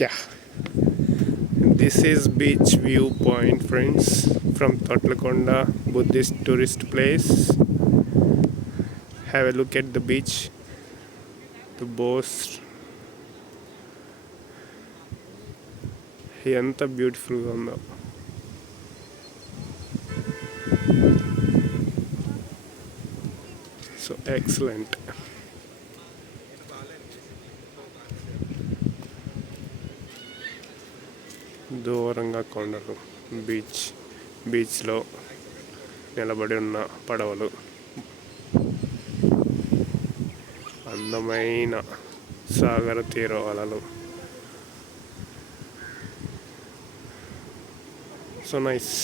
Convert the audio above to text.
Yeah, this is beach viewpoint, friends, from Thotlakonda Buddhist tourist place. Have a look at the beach, the boats. ఎంత బ్యూటిఫుల్గా ఉందో. So excellent. దూరంగా కొండలు, బీచ్లో నిలబడి ఉన్న పడవలు, అందమైన సాగర తీరవలలు. So nice.